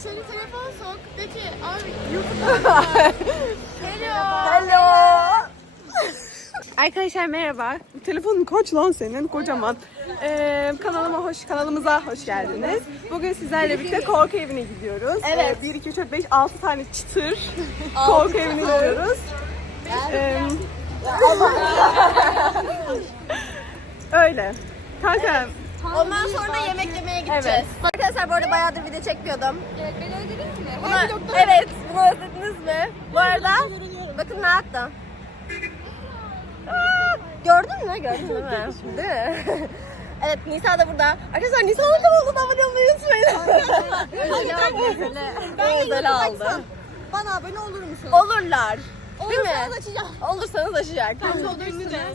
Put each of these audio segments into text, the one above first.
İçeri telefon sok. De ki abi YouTube'da Hello. Hello. Arkadaşlar merhaba. Telefonun kaç lan senin? Kocaman. Ee, kanalıma hoş, kanalımıza hoş geldiniz. Bugün sizlerle birlikte korku evine gidiyoruz. Evet. Ee, 1, 2, 3, 4, 5, 6 tane çıtır korku evine gidiyoruz. Ee, öyle. Kanka Ondan sonra yemek yemeye gideceğiz. Evet. Arkadaşlar bu arada bayağıdır video çekmiyordum. Evet, beni özlediniz mi? Buna, evet, bunu özlediniz mi? Bu arada bakın ne attım. Aa, Gördün mü? Gördün mü? Değil mi? evet Nisa da burada. Arkadaşlar Nisa'nın kanalına abone olmayı unutmayın. Ben özel aldı. Bana abone olur musun? Olurlar. Değil mi? Olursanız açacağım. Olursanız açacak.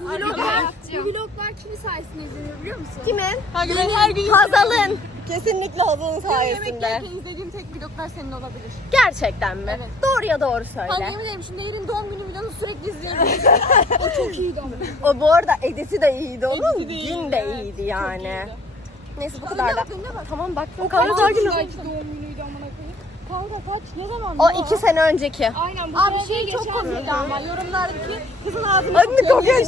Vloglar, bu vloglar kimin sayesinde izleniyor biliyor musun? Kimin? her gün her gün Hazal'ın. Kesinlikle Hazal'ın Yemek sayesinde. yerken izlediğim tek vloglar senin olabilir. Gerçekten mi? Evet. Doğru ya doğru söyle. Ben yemin ederim şimdi Nehir'in doğum günü vlogunu sürekli izliyorum. o çok iyiydi ama. O bu arada editi de iyiydi onun. Editi de iyiydi, Gün de evet. iyiydi yani. iyiydi. Neyse bu kadar da. bak, önüne bak. Tamam baktım. Sakin ol. yaşındaki doğum günüydü amına koyayım? Kanka kaç? Ne zaman? O iki sene önceki. Aynen bu Abi şey çok komikti ama yorumlardaki kızın ağzını Ay ne kokuyor.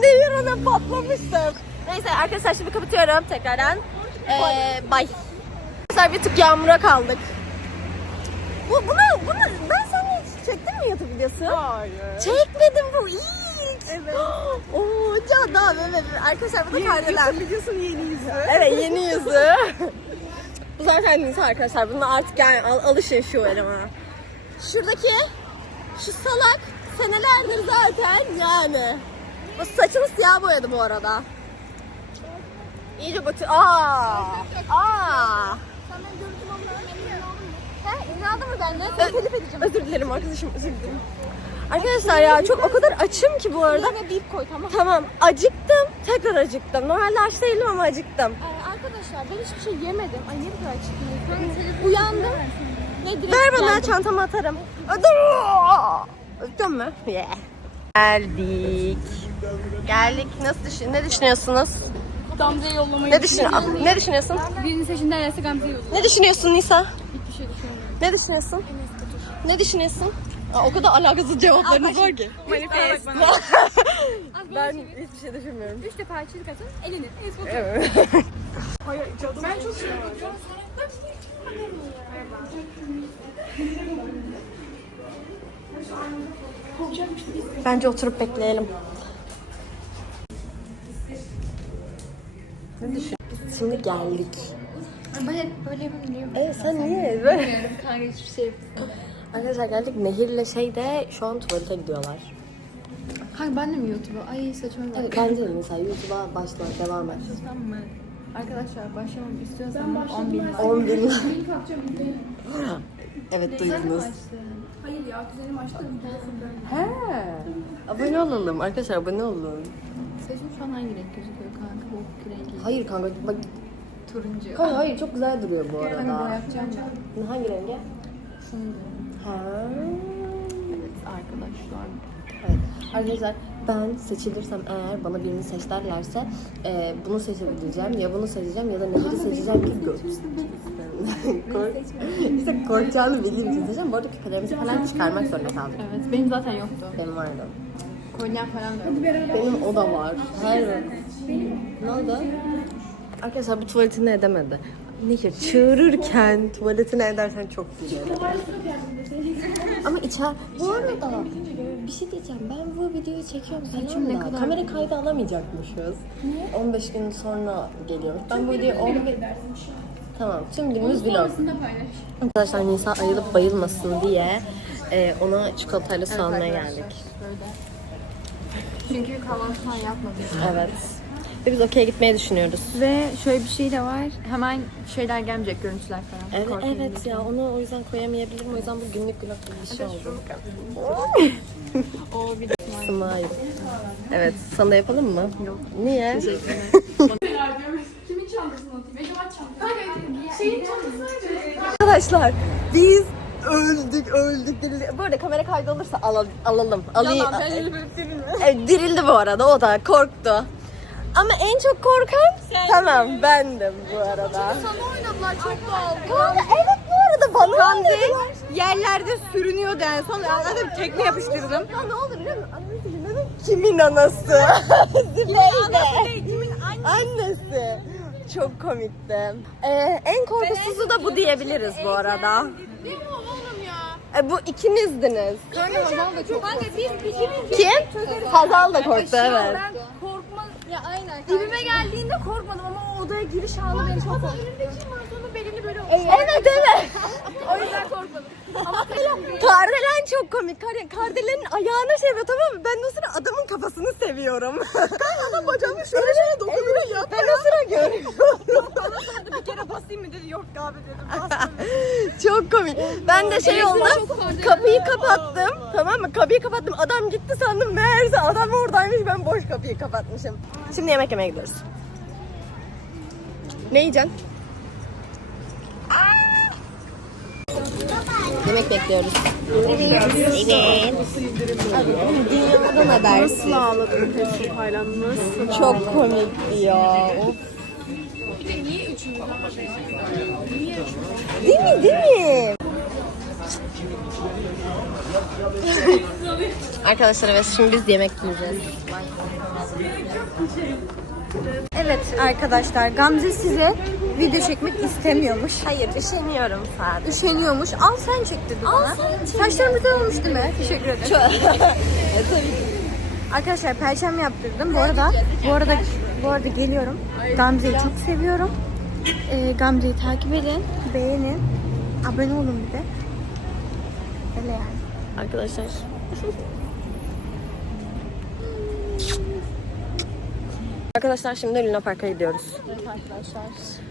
ne yarana patlamıştım. Neyse arkadaşlar şimdi kapatıyorum tekrardan. Ee, bye. Arkadaşlar bir tık yağmura kaldık. Bu, bunu, bunu ben sana hiç çektim mi YouTube videosu? Hayır. Çekmedim bu ilk. Evet. Oo canım evet. Arkadaşlar bu da. YouTube videosunun yeni yüzü. Evet yeni yüzü. Bu zaten Nisa arkadaşlar. Bunu artık yani al- alışın şu elemana. Şuradaki şu salak senelerdir zaten yani. Bu saçını siyah boyadı bu arada. İyice batı. Aa. Aa. İmralı mı benden? Seni telif edeceğim. Özür dilerim arkadaşım özür dilerim. Arkadaşlar ya çok o kadar açım ki bu arada. Ve bip koy tamam. Tamam acıktım. Tekrar acıktım. Normalde aç değilim ama acıktım. Ben hiçbir şey yemedim. Ay niye bu kadar çıkmıyor? Uyandım. Ne direkt Ver bana geldim. çantamı atarım. Öptün mü? Yeah. Geldik. Geldik. Nasıl düşün? Ne düşünüyorsunuz? Gamze'ye yollamayı Ne düşün? Ne düşünüyorsun? Birini seçin derlerse Gamze'ye yollayın. Ne düşünüyorsun Nisa? Hiçbir şey düşünmüyorum. Ne düşünüyorsun? Ne düşünüyorsun? Aa, o kadar alakasız cevaplarınız var ki. Manifest. Ben hiçbir şey düşünmüyorum. Üç defa çizik atın, elini. Fotoğraf. Evet. Ben çok Bence oturup bekleyelim. Ne düşün? Şimdi geldik. Ben hep böyle yapıyorum. Evet sen niye böyle? Kanka hiçbir şey Arkadaşlar geldik Nehir'le şey de şu an tuvalete gidiyorlar. Kanka ben de mi YouTube'a? Ay saçma bak. Evet, bence de mesela YouTube'a başla, devam et. Tamam mı? Arkadaşlar başlamamı istiyorsan 10 bin. 10 bin Evet duydunuz. Hayır ya kuzenim açtı. He. Abone olalım arkadaşlar abone olun. Saçım şu an hangi renk gözüküyor kanka? Bu rengi. Hayır kanka bak Turuncu. kanka hayır çok güzel duruyor bu arada. boyatacağım. Hangi rengi? Şunu diyorum. Ha. Evet arkadaşlar. Arkadaşlar ben seçilirsem eğer bana birini seç derlerse e, bunu seçebileceğim ya bunu seçeceğim ya da nehri seçeceğim ki gör. Kork işte korkacağını bildiğim için seçeceğim. Bu arada küpelerimizi falan çıkarmak zorunda kaldık. Evet benim zaten yoktu. Benim vardı. Kolyem falan da yok. Benim o da var. Her Ne oldu? Arkadaşlar bu tuvaletini edemedi. Nehir çığırırken tuvaletini edersen çok gülerim. Ama içer... Bu arada bir şey diyeceğim. Ben bu videoyu çekiyorum falan ne da. kadar- Kamera kaydı alamayacakmışız. 15 gün sonra geliyormuş. Ben bu videoyu 15... Tamam. Tüm günümüz vlog. Arkadaşlar Nisa ayılıp bayılmasın diye e, ona çikolatayla su almaya geldik. Çünkü kahvaltı falan yapmadım. Evet. Ve biz okey'e gitmeyi düşünüyoruz. Ve şöyle bir şey de var. Hemen şeyler gelmeyecek görüntüler falan. Evet, Korkuyorum. evet ya onu o yüzden koyamayabilirim. O yüzden bu günlük vlog gibi bir şey oldu. O bir de Smile. Evet, sana da yapalım mı? Yok. Niye? Arkadaşlar biz öldük öldük dirildik. Bu arada kamera kaydı olursa alalım. alalım. Alayım. Evet, dirildi bu arada o da korktu. Ama en çok korkan tamam bendim bu arada. Sana oynadılar çok doğal. Kanka evet bu arada bana Gamze yerlerde sürünüyordu en son. Bir tekme yapıştırdım. Ya ne olur biliyor musun? Kimin anası? Zübeyde. Annesi. Çok komikti. Ee, en korkusuzu da bu diyebiliriz bu arada. Değil mi oğlum ya? E, bu ikinizdiniz. Kanka Hazal da çok ikimiz Kim? Hazal da korktu evet. Ben korkma ya aynen. Dibime geldiğinde korkmadım ama o odaya giriş anı beni çok korktu. Kim sonra belini böyle oldu. Evet evet. O yüzden korkmadım. Ama Kardelen çok komik. Kar- Kardelen'in ayağına şey yapıyor tamam mı? Ben o sıra adamın kafasını seviyorum. Kanka adam bacağımı şöyle şöyle dokunuyor ya. Ben o sıra görüyorum. Basayım mı dedi. Yok abi dedim. çok komik. Ben de şey oldu. Kapıyı kapattım. Tamam mı? Kapıyı kapattım. Adam gitti sandım. Meğerse adam oradaymış. Ben boş kapıyı kapatmışım. Şimdi yemek yemeye gidiyoruz. Ne yiyeceksin? Yemek bekliyoruz. Evet. Dünyadan habersiz. Nasıl ağladım Fesut Haylan nasıl? Çok komikti ya. Of. Değil mi? Değil mi? Arkadaşlar evet şimdi biz yemek yiyeceğiz. Evet arkadaşlar Gamze size video çekmek istemiyormuş. Hayır üşeniyorum sadece. Üşeniyormuş. Al sen çektirdin bana. Saçlarım güzel olmuş değil mi? Teşekkür ederim. Arkadaşlar perşembe yaptırdım. Bu arada bu arada bu arada geliyorum. Gamze'yi çok seviyorum. Ee, Gamze'yi takip edin, beğenin, abone olun bir de. Öyle yani. Arkadaşlar. Arkadaşlar şimdi Luna Park'a gidiyoruz.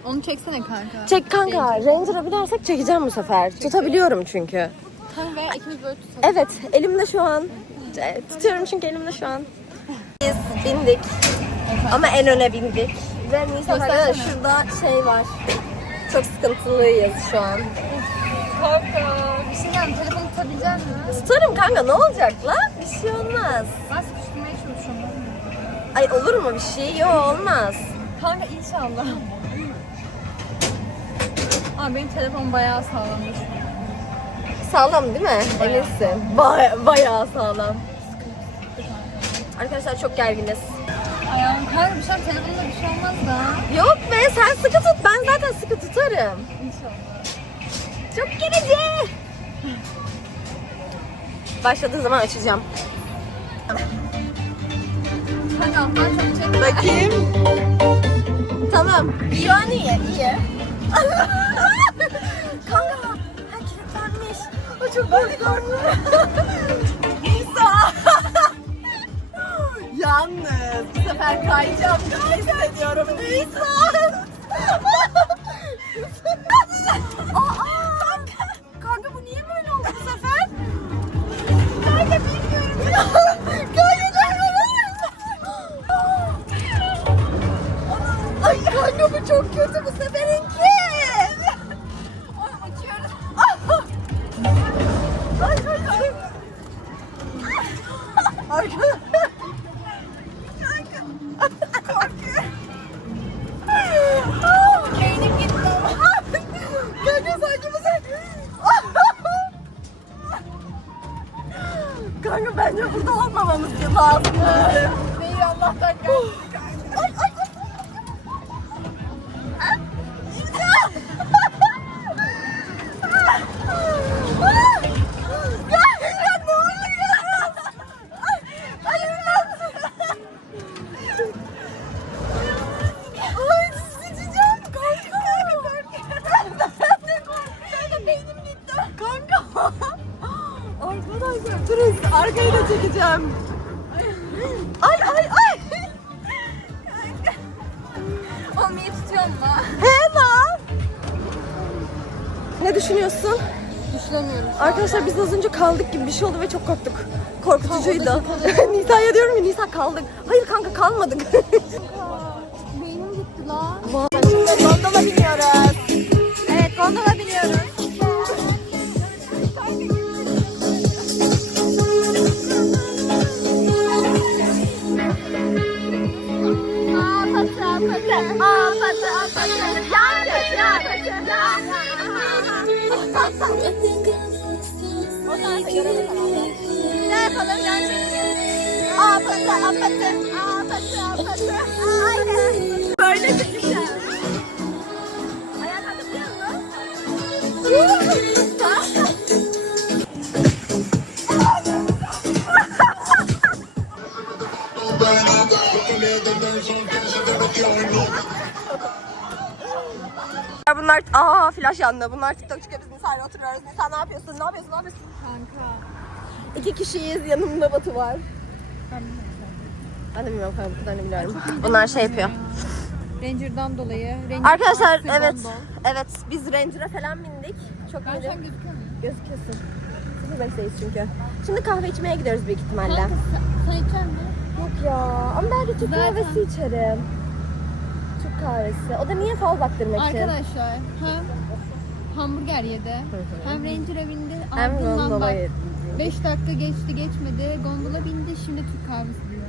Onu çeksene kanka. Çek kanka. Ranger'a binersek çekeceğim bu sefer. Tutabiliyorum çünkü. Kanka veya ikimiz böyle tutalım. Evet, elimde şu an. Tutuyorum çünkü elimde şu an. Biz bindik. Ama en öne bindik. Ve Nisa arkadaşlar şurada şey var. Çok sıkıntılıyız şu an. Kanka. Bir şey diyeceğim. Telefonu tutabilecek misin? Tutarım kanka ne olacak la? Bir şey olmaz. Ben sıkıştırmaya çalışıyorum. Ay olur mu bir şey? Yok olmaz. Kanka inşallah. Aa benim telefon bayağı sağlammış. Sağlam değil mi? Eminsin. Ba- bayağı sağlam. Arkadaşlar çok gerginiz. Kanka bir şey telefonda bir şey olmaz da. Yok be sen sıkı tut. Ben zaten sıkı tutarım. İnşallah. Çok gerici. Başladığı zaman açacağım. Çok çek. Bakayım. Tamam. Şu an iyi, iyi. Kanka, ha kilitlenmiş. O çok korkunç. Yalnız bu sefer kayacağım gibi hissediyorum. Nisa. kanka, kanka bu niye böyle oldu bu sefer? Kanka bilmiyorum ya. Kanka Ay kanka bu çok kötü bu seferinki. Ay uçuyoruz. Ay ay ay. Arkadaşlar. Oğlum iyi tutuyorum mu? Hemen. Ne düşünüyorsun? Düşünemiyorum. Arkadaşlar biz az önce kaldık gibi bir şey oldu ve çok korktuk. Korkutucuydu. Nisa'ya diyorum ki Nisa kaldık. Hayır kanka kalmadık. Beynim gitti la. Şimdi Bunlar aa flash yandı. Bunlar TikTok çıkıyor biz Nisa'yla oturuyoruz. Nisa ne yapıyorsun? Ne yapıyorsun? Ne yapıyorsun? Kanka. İki kişiyiz. Yanımda Batu var. Ben de bilmiyorum kanka. Bu kadarını biliyorum. Bunlar şey yapıyor. Ranger'dan dolayı. Ranger Arkadaşlar Park'ta evet. dondon. Evet biz Ranger'a falan bindik. Çok Ben iyi. şu an gözüküyor muyum? Gözüküyorsun. 05'teyiz çünkü. Şimdi kahve içmeye gidiyoruz büyük ihtimalle. Kanka sen, içer misin? Yok ya. Ama belki Türk Zaten. kahvesi içerim. Türk kahvesi. O da niye fal baktırmak için? Arkadaşlar hem hamburger yedi, hem Ranger'a bindi, Hem gondola bak yedi. 5 dakika geçti geçmedi, gondola bindi, şimdi Türk kahvesi diyor.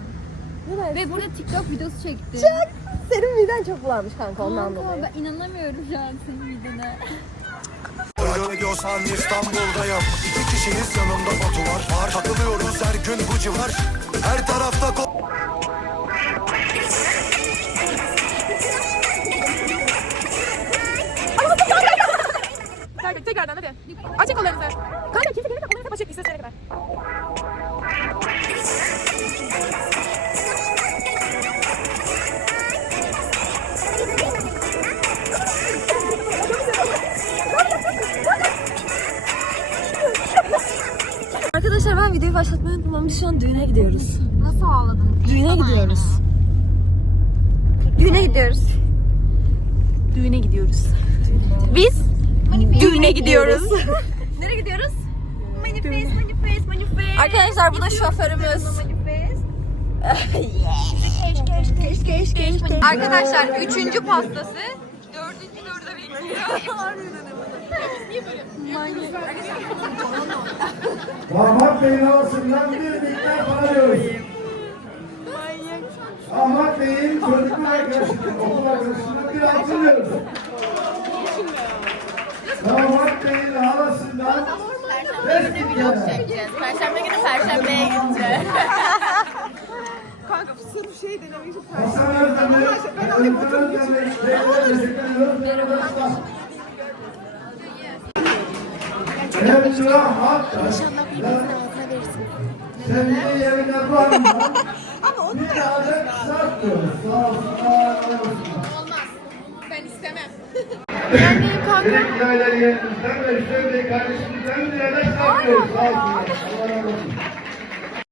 Ve burada TikTok videosu çekti. Senin miden çok bulanmış kanka ondan Kanka dolayı. ben inanamıyorum şu an senin. Radyo ediyorsan İstanbul'dayım İki kişiyiz yanımda Batu var var Takılıyoruz her gün bu civar Her tarafta ko- Kanka tekrardan hadi. Açın kollarınızı. Kanka kimse gelirse kollarınızı açık istesene kadar. Videoyu başlatmayı unuttum ama biz şu an düğüne gidiyoruz. Nasıl ağladın? Düğüne gidiyoruz. Düğüne gidiyoruz. Düğüne gidiyoruz. Biz düğüne gidiyoruz. Nereye gidiyoruz? Manifest, manifest, manifest. Arkadaşlar bu da şoförümüz. Arkadaşlar üçüncü pastası. Dördüncü de orada bekliyor. Damat Bey'in arasından bir miktar para alıyoruz. Damat Bey'in çocukluk arkadaşından, okul arkadaşından bir altın alıyoruz. Damat Bey'in arasından beş miktar. Perşembe günü Perşembe'ye gideceğiz. Kanka sırf şey denemek için Hasan Özdemir, Özdemir, arkadaşlar. Emrah Hakkı. Birbirinizin ağzına verirsin. Sevgili yerine var mı? Bir de adet kısa diyoruz. Sağ olsunlar. Sevgili aileyerimizden ve Hüseyin Bey kardeşimizden bir adet saklıyoruz. Sağ olsunlar. Allah razı olsun.